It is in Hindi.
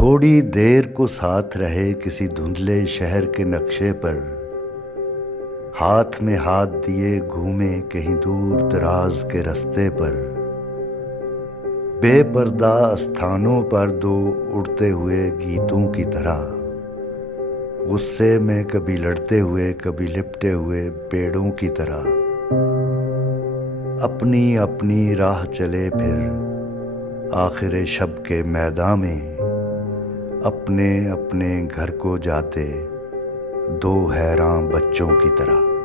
थोड़ी देर को साथ रहे किसी धुंधले शहर के नक्शे पर, हाथ में हाथ दिए घूमे कहीं दूर दराज के रास्ते पर। बेपर्दा स्थानों पर दो उड़ते हुए गीतों की तरह, गुस्से में कभी लड़ते हुए कभी लिपटे हुए पेड़ों की तरह। अपनी अपनी राह चले फिर आखिर शब के मैदान में, अपने अपने घर को जाते दो हैरान बच्चों की तरह।